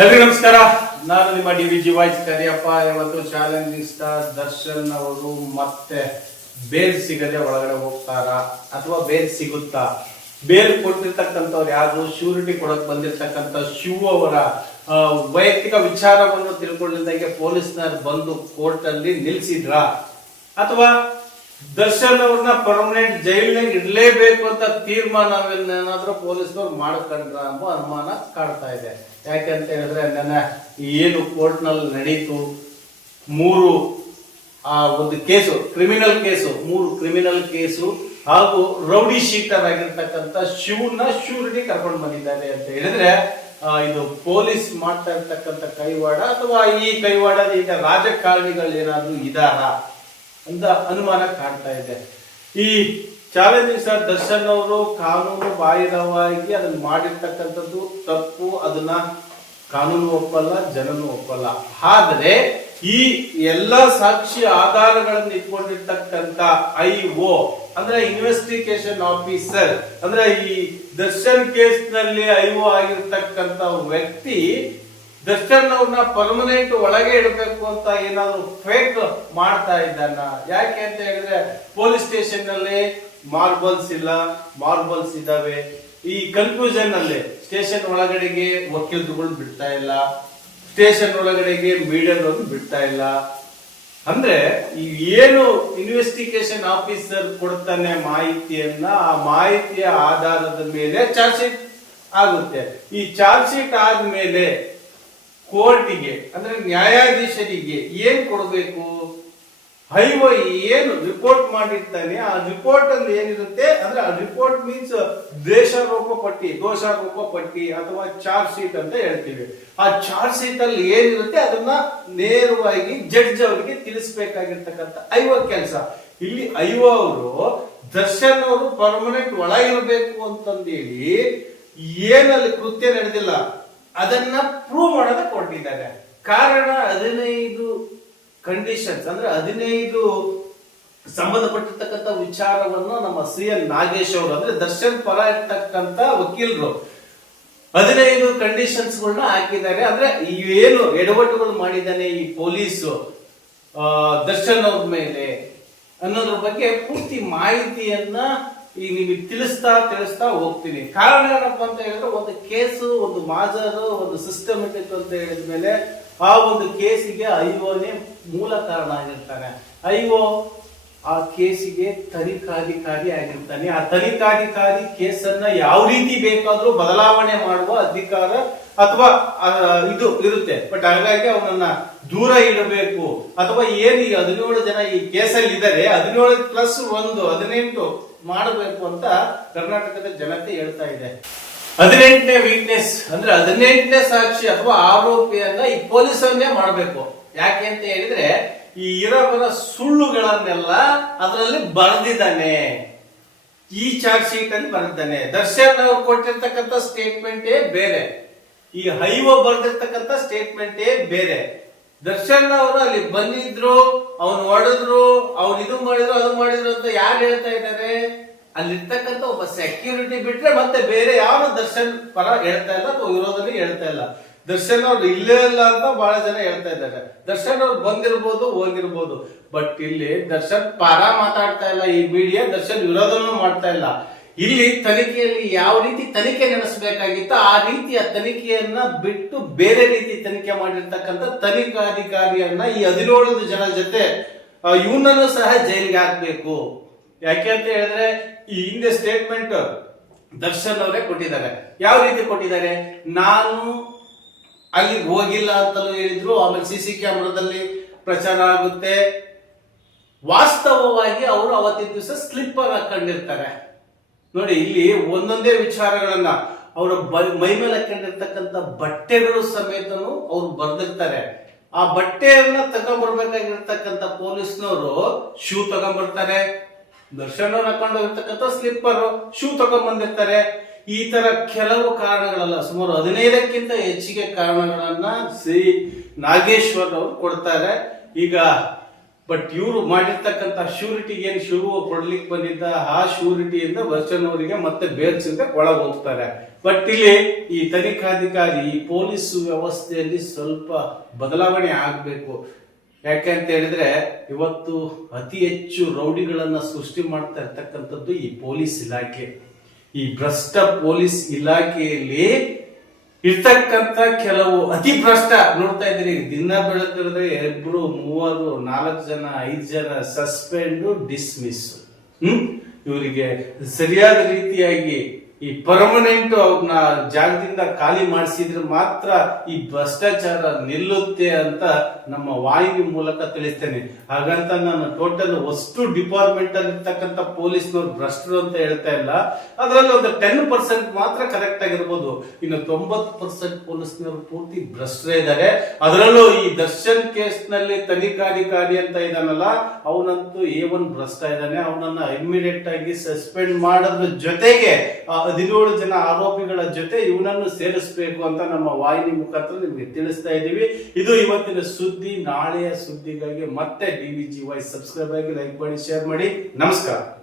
ಎಲ್ರಿಗೂ ನಮಸ್ಕಾರ. ನಾನು ನಿಮ್ಮ DVG ವಾಯ್ಸ್ ಕರಿಯಪ್ಪ. ಇವತ್ತು ಚಾಲೆಂಜಿಂಗ್ ಸ್ಟಾರ್ ದರ್ಶನ್ ಅವರು ಮತ್ತೆ ಬೇಲ್ ಸಿಗದೆ ಒಳಗಡೆ ಹೋಗ್ತಾರಾ ಅಥವಾ ಬೇಲ್ ಸಿಗುತ್ತಾ? ಬೇಲ್ ಕೊಟ್ಟಿರ್ತಕ್ಕಂಥವ್ರು ಯಾರು? ಶ್ಯೂರಿಟಿ ಕೊಡಕ್ ಬಂದಿರ್ತಕ್ಕಂಥ ಶಿವ ಅವರ ವೈಯಕ್ತಿಕ ವಿಚಾರವನ್ನು ತಿಳ್ಕೊಳ್ಳಿದಂಗೆ ಪೊಲೀಸ್ನರು ಬಂದು ಕೋರ್ಟ್ ಅಲ್ಲಿ ನಿಲ್ಸಿದ್ರ ಅಥವಾ ದರ್ಶನ್ ಅವ್ರನ್ನ ಪರ್ಮನೆಂಟ್ ಜೈಲ್ನಾಗ ಇಡ್ಲೇಬೇಕು ಅಂತ ತೀರ್ಮಾನವನ್ನೇನಾದ್ರೂ ಪೊಲೀಸ್ನವ್ರು ಮಾಡ್ಕೊಂಡ್ರ ಎಂಬ ಅನುಮಾನ ಕಾಡ್ತಾ ಇದೆ. ಯಾಕಂತ ಹೇಳಿದ್ರೆ ನನ್ನ ಏನು ಕೋರ್ಟ್ ನಲ್ಲಿ ನಡೀತು, ಒಂದು case, criminal case, 3 criminal case ಹಾಗೂ ರೌಡಿ ಶೀಟರ್ ಆಗಿರ್ತಕ್ಕಂಥ ಶಿವನ ಶ್ಯೂರಿಟಿ ಕರ್ಕೊಂಡು ಬಂದಿದ್ದಾರೆ ಅಂತ ಹೇಳಿದ್ರೆ ಇದು ಪೊಲೀಸ್ ಮಾಡ್ತಾ ಇರ್ತಕ್ಕಂಥ ಕೈವಾಡ ಅಥವಾ ಈ ಕೈವಾಡದ ಈಗ ರಾಜಕಾರಣಿಗಳು ಏನಾದ್ರು ಇದಾರ ಅಂತ ಅನುಮಾನ ಕಾಡ್ತಾ ಇದೆ. ಈ ಚಾಲೆಂಜಿಂಗ್ ಸ್ಟಾರ್ ದರ್ಶನ್ ಅವರು ಕಾನೂನು ಬಾಹಿರವಾಗಿ ಅದನ್ನ ಮಾಡಿರ್ತಕ್ಕಂಥದ್ದು ತಪ್ಪು. ಅದನ್ನ ಕಾನೂನು ಒಪ್ಪಲ್ಲ, ಜನನು ಒಪ್ಪಲ್ಲ. ಆದ್ರೆ ಈ ಎಲ್ಲಾ ಸಾಕ್ಷಿ ಆಧಾರಗಳನ್ನು ಇಟ್ಕೊಂಡಿರ್ತಕ್ಕಂಥ IO ಅಂದ್ರೆ ಇನ್ವೆಸ್ಟಿಗೇಷನ್ ಆಫೀಸರ್ ಅಂದ್ರೆ ಈ ದರ್ಶನ್ ಕೇಸ್ ನಲ್ಲಿ IO ಆಗಿರ್ತಕ್ಕಂಥ ವ್ಯಕ್ತಿ ದರ್ಶನ್ ಅವ್ರನ್ನ ಪರ್ಮನೆಂಟ್ ಒಳಗೆ ಇಡಬೇಕು ಅಂತ ಏನಾದ್ರು ಫೇಕ್ ಮಾಡ್ತಾ ಇದ್ದಾನ. ಯಾಕೆ ಅಂತ ಹೇಳಿದ್ರೆ ಪೊಲೀಸ್ ಸ್ಟೇಷನ್ ನಲ್ಲಿ ಮಾರ್ಬಲ್ಸ್ ಇಲ್ಲ, ಮಾರ್ಬಲ್ಸ್ ಇದಾವೆ. ಈ ಕನ್ಫ್ಯೂಷನ್ ಅಲ್ಲಿ ಸ್ಟೇಷನ್ ಒಳಗಡೆಗೆ ವಕೀಲರುಗಳು ಬಿಡ್ತಾ ಇಲ್ಲ, ಸ್ಟೇಷನ್ ಒಳಗಡೆಗೆ ಮೀಡಿಯಾದವರು ಬಿಡ್ತಾ ಇಲ್ಲ. ಅಂದ್ರೆ ಈ ಏನು ಇನ್ವೆಸ್ಟಿಗೇಷನ್ ಆಫೀಸರ್ ಕೊಡ್ತಾನೆ ಮಾಹಿತಿಯನ್ನ, ಆ ಮಾಹಿತಿಯ ಆಧಾರದ ಮೇಲೆ ಚಾರ್ಜ್ ಶೀಟ್ ಆಗುತ್ತೆ. ಈ ಚಾರ್ಜ್ ಶೀಟ್ ಆದ್ಮೇಲೆ ಕೋರ್ಟಿಗೆ ಅಂದ್ರೆ ನ್ಯಾಯಾಧೀಶರಿಗೆ ಏನ್ ಕೊಡಬೇಕು? IO ಏನು ರಿಪೋರ್ಟ್ ಮಾಡಿರ್ತಾನೆ ಆ ರಿಪೋರ್ಟ್ ಅಲ್ಲಿ ಏನಿರುತ್ತೆ ಅಂದ್ರೆ ಆ ರಿಪೋರ್ಟ್ ಮೀನ್ಸ್ ದೋಷಾರೋಪ ಪಟ್ಟಿ ಅಥವಾ ಚಾರ್ಜ್ ಶೀಟ್ ಅಂತ ಹೇಳ್ತೀವಿ. ಆ ಚಾರ್ಜ್ ಶೀಟ್ ಅಲ್ಲಿ ಏನಿರುತ್ತೆ ಅದನ್ನ ನೇರವಾಗಿ ಜಡ್ಜ್ ಅವರಿಗೆ ತಿಳಿಸಬೇಕಾಗಿರ್ತಕ್ಕಂಥ IO ಕೆಲಸ. ಇಲ್ಲಿ IO ಅವರು ದರ್ಶನ್ ಅವರು ಪರ್ಮನೆಂಟ್ ಒಳಗಿರಬೇಕು ಅಂತಂದೇಳಿ ಏನಲ್ಲಿ ಕೃತ್ಯ ನಡೆದಿಲ್ಲ ಅದನ್ನ ಪ್ರೂವ್ ಮಾಡೋದ ಕೊಟ್ಟಿದ್ದಾರೆ. ಕಾರಣ 15 ಕಂಡೀಷನ್ಸ್ ಅಂದ್ರೆ 15 ಸಂಬಂಧಪಟ್ಟಿರ್ತಕ್ಕಂಥ ವಿಚಾರವನ್ನು ನಮ್ಮ CN ನಾಗೇಶ್ ಅವರು ಅಂದ್ರೆ ದರ್ಶನ್ ಪರ ಇರ್ತಕ್ಕಂಥ ವಕೀಲರು 15 ಕಂಡೀಷನ್ಸ್ ಗಳನ್ನ ಹಾಕಿದ್ದಾರೆ. ಅಂದ್ರೆ ಏನು ಎಡವಟ್ಟುಗಳು ಮಾಡಿದ್ದಾನೆ ಈ ಪೊಲೀಸ್ ದರ್ಶನ್ ಅವ್ರ ಮೇಲೆ ಅನ್ನೋದ್ರ ಬಗ್ಗೆ ಪೂರ್ತಿ ಮಾಹಿತಿಯನ್ನ ಈಗ ನಿಮಗೆ ತಿಳಿಸ್ತಾ ಹೋಗ್ತೀನಿ. ಕಾರಣ ಏನಪ್ಪಾ ಅಂತ ಹೇಳಿದ್ರೆ ಒಂದು ಕೇಸು, ಒಂದು ಮಾಜರು, ಒಂದು ಸಿಸ್ಟಮೆಟಿಕ್ ಅಂತ ಹೇಳಿದ್ಮೇಲೆ ಆ ಒಂದು ಕೇಸಿಗೆ IOನೇ ಮೂಲ ಕಾರಣ ಆಗಿರ್ತಾನೆ. IO ಆ ಕೇಸಿಗೆ ತನಿಖಾಧಿಕಾರಿ ಆಗಿರ್ತಾನೆ. ಆ ತನಿಖಾಧಿಕಾರಿ ಕೇಸನ್ನ ಯಾವ ರೀತಿ ಬೇಕಾದ್ರೂ ಬದಲಾವಣೆ ಮಾಡುವ ಅಧಿಕಾರ ಅಥವಾ ಇದು ಇರುತ್ತೆ. ಬಟ್ ಹಾಗಾಗಿ ಅವನನ್ನ ದೂರ ಇಡಬೇಕು ಅಥವಾ ಏನು ಈ 17 ಜನ ಈ ಕೇಸಲ್ಲಿ ಇದ್ದಾರೆ 17+1 18 ಮಾಡಬೇಕು ಅಂತ ಕರ್ನಾಟಕದ ಜನತೆ ಹೇಳ್ತಾ ಇದೆ. 18ನೇ ವೀಕ್ನೆಸ್ ಅಂದ್ರೆ 18ನೇ ಸಾಕ್ಷಿ ಅಥವಾ ಆರೋಪಿಯನ್ನ ಈ ಪೊಲೀಸನ್ನೇ ಮಾಡಬೇಕು. ಯಾಕೆ ಅಂತ ಹೇಳಿದ್ರೆ ಈ ಇರಬರ ಸುಳ್ಳುಗಳನ್ನೆಲ್ಲ ಅದರಲ್ಲಿ ಬರೆದಿದ್ದಾನೆ, ಈ ಚಾರ್ಜ್ ಶೀಟ್ ಅಲ್ಲಿ ಬರೆದಿದ್ದಾನೆ. ದರ್ಶನ್ ಅವ್ರು ಕೊಟ್ಟಿರ್ತಕ್ಕಂಥ ಸ್ಟೇಟ್ಮೆಂಟೇ ಬೇರೆ, ಈ IO ಬರೆದಿರ್ತಕ್ಕಂಥ ಸ್ಟೇಟ್ಮೆಂಟೇ ಬೇರೆ. ದರ್ಶನ್ ಅವರು ಅಲ್ಲಿ ಬಂದಿದ್ರು, ಅವನು ಹೊಡೆದ್ರು, ಅವ್ನು ಇದು ಮಾಡಿದ್ರು ಅದು ಮಾಡಿದ್ರು ಅಂತ ಯಾರು ಹೇಳ್ತಾ ಇದ್ದಾರೆ? ಅಲ್ಲಿರ್ತಕ್ಕಂಥ ಒಬ್ಬ ಸೆಕ್ಯೂರಿಟಿ ಬಿಟ್ರೆ ಮತ್ತೆ ಬೇರೆ ಯಾರು ದರ್ಶನ್ ಪರ ಹೇಳ್ತಾ ಇಲ್ಲ ಅಥವಾ ವಿರೋಧದಲ್ಲಿ ಹೇಳ್ತಾ ಇಲ್ಲ. ದರ್ಶನ್ ಅವ್ರು ಇಲ್ಲೇ ಇಲ್ಲ ಅಂತ ಬಹಳ ಜನ ಹೇಳ್ತಾ ಇದ್ದಾರೆ. ದರ್ಶನ್ ಅವ್ರು ಬಂದಿರ್ಬೋದು, ಹೋಗಿರ್ಬೋದು, ಬಟ್ ಇಲ್ಲಿ ದರ್ಶನ್ ಪರ ಮಾತಾಡ್ತಾ ಇಲ್ಲ ಈ ಮೀಡಿಯಾ, ದರ್ಶನ್ ವಿರೋಧನೂ ಮಾಡ್ತಾ ಇಲ್ಲ. ಇಲ್ಲಿ ತನಿಖೆಯಲ್ಲಿ ಯಾವ ರೀತಿ ತನಿಖೆ ನಡೆಸಬೇಕಾಗಿತ್ತು ಆ ರೀತಿಯ ತನಿಖೆಯನ್ನ ಬಿಟ್ಟು ಬೇರೆ ರೀತಿ ತನಿಖೆ ಮಾಡಿರ್ತಕ್ಕಂಥ ತನಿಖಾಧಿಕಾರಿಯನ್ನ ಈ 17 ಜನ ಜೊತೆ ಇವನನ್ನು ಸಹ ಜೈಲಿಗೆ ಹಾಕ್ಬೇಕು. ಯಾಕೆ ಅಂತ ಹೇಳಿದ್ರೆ ಈ ಹಿಂದೆ ಸ್ಟೇಟ್ಮೆಂಟ್ ದರ್ಶನ್ ಅವರೇ ಕೊಟ್ಟಿದ್ದಾರೆ. ಯಾವ ರೀತಿ ಕೊಟ್ಟಿದ್ದಾರೆ? ನಾನು ಅಲ್ಲಿ ಹೋಗಿಲ್ಲ ಅಂತಲೂ ಹೇಳಿದ್ರು. ಆಮೇಲೆ CC ಕ್ಯಾಮೆರಾದಲ್ಲಿ ಪ್ರಚಾರ ಆಗುತ್ತೆ. ವಾಸ್ತವವಾಗಿ ಅವರು ಅವತ್ತಿನ ದಿವಸ ಸ್ಲಿಪ್ಪರ್ ಹಾಕೊಂಡಿರ್ತಾರೆ. ನೋಡಿ, ಇಲ್ಲಿ ಒಂದೊಂದೇ ವಿಚಾರಗಳನ್ನ ಅವರ ಮೈ ಮೇಲೆ ಹಾಕೊಂಡಿರ್ತಕ್ಕಂಥ ಬಟ್ಟೆಗಳು ಸಮೇತನು ಅವ್ರು ಬರ್ದಿರ್ತಾರೆ. ಆ ಬಟ್ಟೆಯನ್ನ ತಗೊಂಡ್ಬರ್ಬೇಕಾಗಿರ್ತಕ್ಕಂಥ ಪೊಲೀಸ್ನವರು ಶೂ ತಗೊಂಡ್ಬರ್ತಾರೆ. ದರ್ಶನ್ ಅವ್ರು ಹಾಕೊಂಡು ಹೋಗಿರ್ತಕ್ಕಂಥ ಸ್ಲಿಪ್ಪರ್ ಶೂ ತಗೊಂಡ್ಬಂದಿರ್ತಾರೆ. ಈ ತರ ಕೆಲವು ಕಾರಣಗಳಲ್ಲ, ಸುಮಾರು 15ಕ್ಕಿಂತ ಹೆಚ್ಚಿಗೆ ಕಾರಣಗಳನ್ನ ನಾಗೇಶ್ವರ್ ಅವರು ಕೊಡ್ತಾರೆ. ಈಗ ಬಟ್ ಇವರು ಮಾಡಿರ್ತಕ್ಕಂಥ ಶ್ಯೂರಿಟಿಗೆ ಏನು ಶಿವ ಕೊಡ್ಲಿಕ್ಕೆ ಬಂದಿದ್ದ ಆ ಶ್ಯೂರಿಟಿಯಿಂದ ದರ್ಶನ್ ಅವರಿಗೆ ಮತ್ತೆ ಬೇರ್ಸಿಂದ ಒಳಗೆ ಹೋಗ್ತಾರೆ. ಬಟ್ ಇಲ್ಲಿ ಈ ತನಿಖಾಧಿಕಾರಿ ಈ ಪೊಲೀಸ್ ವ್ಯವಸ್ಥೆಯಲ್ಲಿ ಸ್ವಲ್ಪ ಬದಲಾವಣೆ ಆಗ್ಬೇಕು. ಯಾಕೆಂತ ಹೇಳಿದ್ರೆ ಇವತ್ತು ಅತಿ ಹೆಚ್ಚು ರೌಡಿಗಳನ್ನ ಸೃಷ್ಟಿ ಮಾಡ್ತಾ ಇರ್ತಕ್ಕಂಥದ್ದು ಈ ಪೊಲೀಸ್ ಇಲಾಖೆ. ಈ ಭ್ರಷ್ಟ ಪೊಲೀಸ್ ಇಲಾಖೆಯಲ್ಲಿ ಇರ್ತಕ್ಕಂಥ ಕೆಲವು ಅತಿ ಭ್ರಷ್ಟ ನೋಡ್ತಾ ಇದ್ದೀರಿ. ದಿನ ಬೆಳಕಿದ್ರೆ 2, 3, 4 ಜನ 5 ಜನ ಸಸ್ಪೆಂಡ್, ಡಿಸ್ಮಿಸ್. ಇವರಿಗೆ ಸರಿಯಾದ ರೀತಿಯಾಗಿ ಈ ಪರ್ಮನೆಂಟ್ ಅವ್ರನ್ನ ಜಾಗದಿಂದ ಖಾಲಿ ಮಾಡಿಸಿದ್ರೆ ಮಾತ್ರ ಈ ಭ್ರಷ್ಟಾಚಾರ ನಿಲ್ಲುತ್ತೆ ಅಂತ ನಮ್ಮ ವಾಹಿನಿ ಮೂಲಕ ತಿಳಿಸ್ತೇನೆ. ಹಾಗಂತ ನಾನು ಟೋಟಲ್ ಅಷ್ಟು ಡಿಪಾರ್ಟ್ಮೆಂಟ್ ಅಲ್ಲಿ ಇರ್ತಕ್ಕಂಥ ಪೊಲೀಸ್ನವ್ರು ಭ್ರಷ್ಟರು ಅಂತ ಹೇಳ್ತಾ ಇಲ್ಲ. ಅದರಲ್ಲಿ ಒಂದು 10% ಮಾತ್ರ ಕರೆಕ್ಟ್ ಆಗಿರ್ಬೋದು. ಇನ್ನು 90% ಪೊಲೀಸ್ನವರು ಪೂರ್ತಿ ಭ್ರಷ್ಟರೇ ಇದ್ದಾರೆ. ಅದರಲ್ಲೂ ಈ ದರ್ಶನ್ ಕೇಸ್ ನಲ್ಲಿ ತನಿಖಾಧಿಕಾರಿ ಅಂತ ಇದಾನಲ್ಲ, ಅವನಂತೂ A1 ಭ್ರಷ್ಟ ಇದ್ದಾನೆ. ಅವನನ್ನ ಇಮಿಡಿಯೇಟ್ ಆಗಿ ಸಸ್ಪೆಂಡ್ ಮಾಡೋದ್ರ ಜೊತೆಗೆ 17 ಜನ ಆರೋಪಿಗಳ ಜೊತೆ ಇವನನ್ನು ಸೇರಿಸಬೇಕು ಅಂತ ನಮ್ಮ ವಾಹಿನಿ ಮುಖಾಂತರ ನಿಮಗೆ ತಿಳಿಸ್ತಾ ಇದ್ದೀವಿ. ಇದು ಇವತ್ತಿನ ಸುದ್ದಿ. ನಾಳೆಯ ಸುದ್ದಿಗಾಗಿ ಮತ್ತೆ DVG ವಾಯ್ಸ್ ಸಬ್ಸ್ಕ್ರೈಬ್ ಆಗಿ, ಲೈಕ್ ಮಾಡಿ, ಶೇರ್ ಮಾಡಿ. ನಮಸ್ಕಾರ.